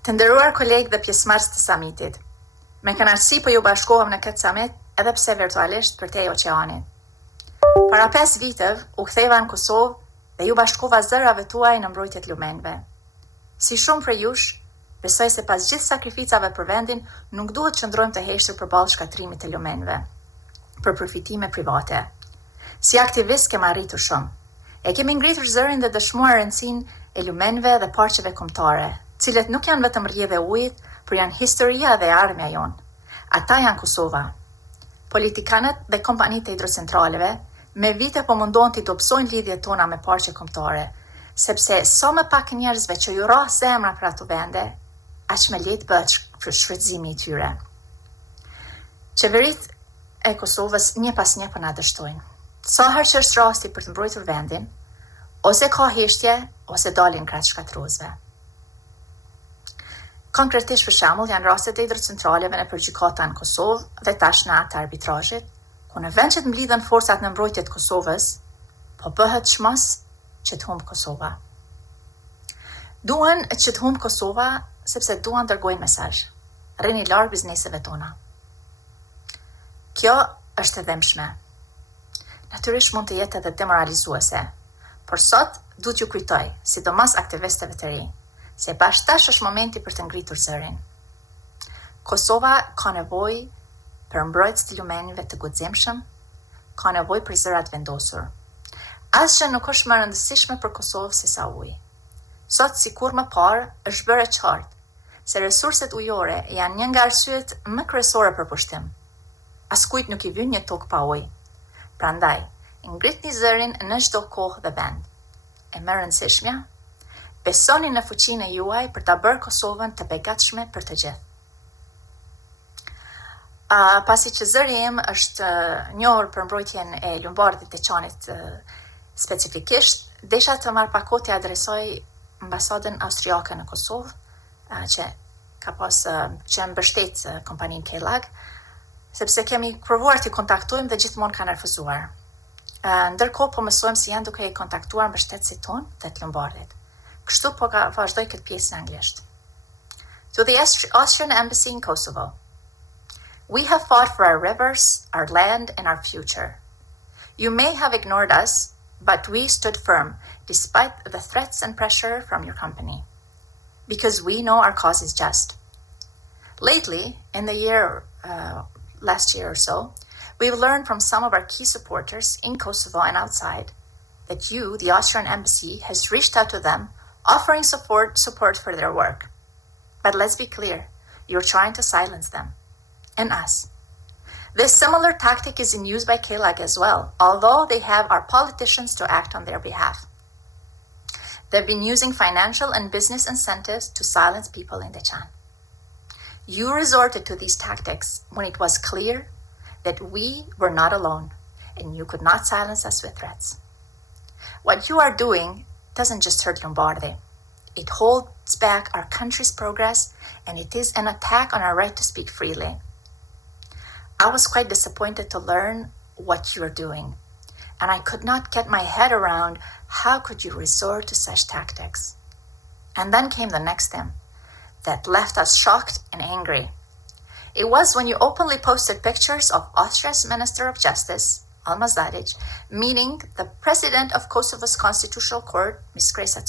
Të nderuar kolegë dhe pjesëmarrës të samitit, me kënaqësi po ju bashkohem në këtë samit edhe pse virtualisht përtej oqeanit. Para 5 viteve u ktheva në Kosovë dhe ju bashkova zërave tuaj në mbrojtjet e lumenjve. Si shumë prej jush, besoj se pas gjithë sakrificave për vendin, nuk duhet të qëndrojmë të heshtur përballë shkatrimit të lumenjve për përfitime private. Si aktivist kemi arritur shumë. E kemi ngritur zërin dhe dëshmuar rëndësinë e lumenjve dhe parqeve kombëtare, cilët nuk janë vetëm rrjedhë e ujit, por janë historia dhe ardhmja jonë. Ata janë Kosova. Politikanët dhe kompanitë e hidrocentraleve me vite po mundohen të dobësojnë lidhjet tona me parqe kombëtare, sepse sa më pak njerëzve që ju rah zemra për ato vende, aq më lehtë bëhet shfrytëzimi i tyre. Qeveritë e Kosovës një pas një po na dështojnë. Sa herë që është rasti për të mbrojtur vendin, ose ka heshtje, ose dalin krahët shkatruesve. Konkretisht për shembull janë rastet e hidrocentraleve në përgjykata në Kosovë dhe tash në atë arbitrazhit, ku në vend që të mblidhen forcat në mbrojtje të Kosovës, po bëhet çmos që të humbë Kosova. Duan që të humbë Kosova sepse duan dërgojnë mesazh. Rrini larg bizneseve tona. Kjo është e dëmshme. Natyrisht mund të jetë edhe demoralizuese, por sot duhet ju kujtoj, sidomos aktivistëve të rinj, se bashkë tash është momenti për të ngritur zërin. Kosova ka nevojë për mbrojtës të lumenjve të guximshëm, ka nevojë për zërat vendosur. Asgjë nuk është më rëndësishme për Kosovë se sa uji. Sot, sikur më parë, është bërë e qartë se resurset ujore janë një nga arsyet më kryesore për pushtim. Askujt nuk i vjen një tokë pa ujë. Prandaj, ngritni zërin në çdo kohë dhe vend. E më rëndësishmja, besoni në fuqinë e juaj për ta bërë Kosovën të begatshme për të gjithë. Pasi që zëri im është njohur për mbrojtjen e lumbardhit të qanit specifikisht, desha të marr pak kohë të adresoj ambasadën austriake në Kosovë, që mbështet kompaninë Kelag, sepse kemi provuar të kontaktojmë dhe gjithmonë kanë refuzuar. Ndërkohë po mësojmë si janë duke i kontaktuar mbështetësit tonë dhe të lumbardhit. Kështu po vazhdoj këtë pjesë në anglisht. To the Austrian Embassy in Kosovo. We have fought for our rivers, our land, and our future. You may have ignored us, but we stood firm despite the threats and pressure from your company, because we know our cause is just. Lately, in the last year or so, we've learned from some of our key supporters in Kosovo and outside that you, the Austrian Embassy, has reached out to them, offering support for their work. But let's be clear, you're trying to silence them. And us. This similar tactic is in use by Kelag as well, although they have our politicians to act on their behalf. They've been using financial and business incentives to silence people in the chan. You resorted to these tactics when it was clear that we were not alone, and you could not silence us with threats. What you are doing doesn't just hurt Lombardy. It holds back our country's progress, and it is an attack on our right to speak freely. I was quite disappointed to learn what you are doing, and I could not get my head around how could you resort to such tactics. And then came the next thing that left us shocked and angry. It was when you openly posted pictures of Austria's Minister of Justice, Alma Zaric, meeting the President of Kosovo's Constitutional Court, Shpresa.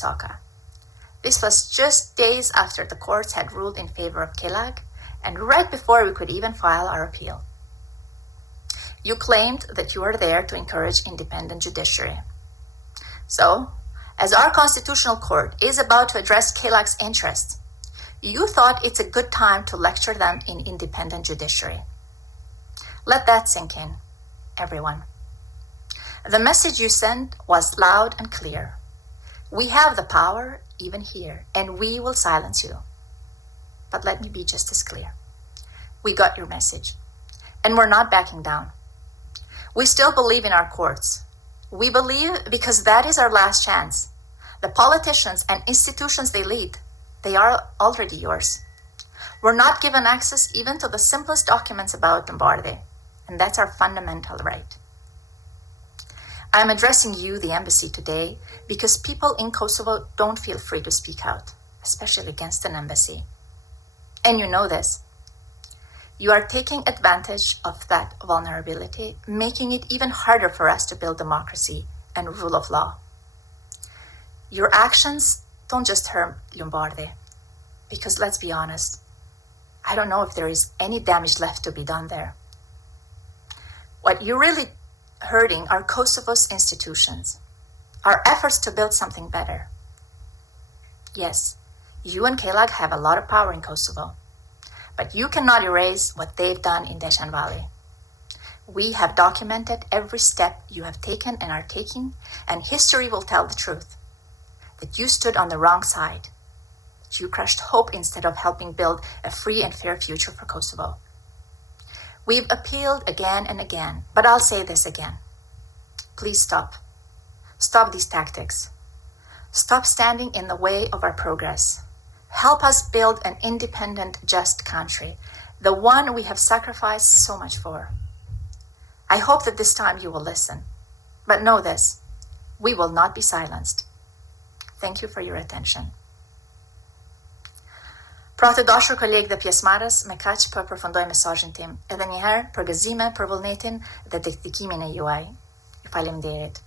This was just days after the courts had ruled in favor of Kelag, and right before we could even file our appeal. You claimed that you were there to encourage independent judiciary. So, as our Constitutional Court is about to address Kelag's interests, you thought it's a good time to lecture them in independent judiciary. Let that sink in, everyone. The message you sent was loud and clear. We have the power, even here, and we will silence you. But let me be just as clear. We got your message, and we're not backing down. We still believe in our courts. We believe because that is our last chance. The politicians and institutions they lead, they are already yours. We're not given access even to the simplest documents about Lombardy, and that's our fundamental right. I'm addressing you, the embassy, today because people in Kosovo don't feel free to speak out, especially against an embassy. And you know this. You are taking advantage of that vulnerability, making it even harder for us to build democracy and rule of law. Your actions don't just hurt Lombardy, because let's be honest, I don't know if there is any damage left to be done there. What you're really hurting are Kosovo's institutions, our efforts to build something better. Yes, you and Kelag have a lot of power in Kosovo, but you cannot erase what they've done in Deshan Valley. We have documented every step you have taken and are taking, and history will tell the truth, that you stood on the wrong side, that you crushed hope instead of helping build a free and fair future for Kosovo. We've appealed again and again, but I'll say this again. Please stop. Stop these tactics. Stop standing in the way of our progress. Help us build an independent, just country, the one we have sacrificed so much for. I hope that this time you will listen. But know this, we will not be silenced. Thank you for your attention. Pra të dashur kolegë dhe pjesëmarrës, me kaq po përfundoj mesazhin tim. Edhe një herë, përgëzime për vullnetin dhe dedikimin e juaj. Ju faleminderit.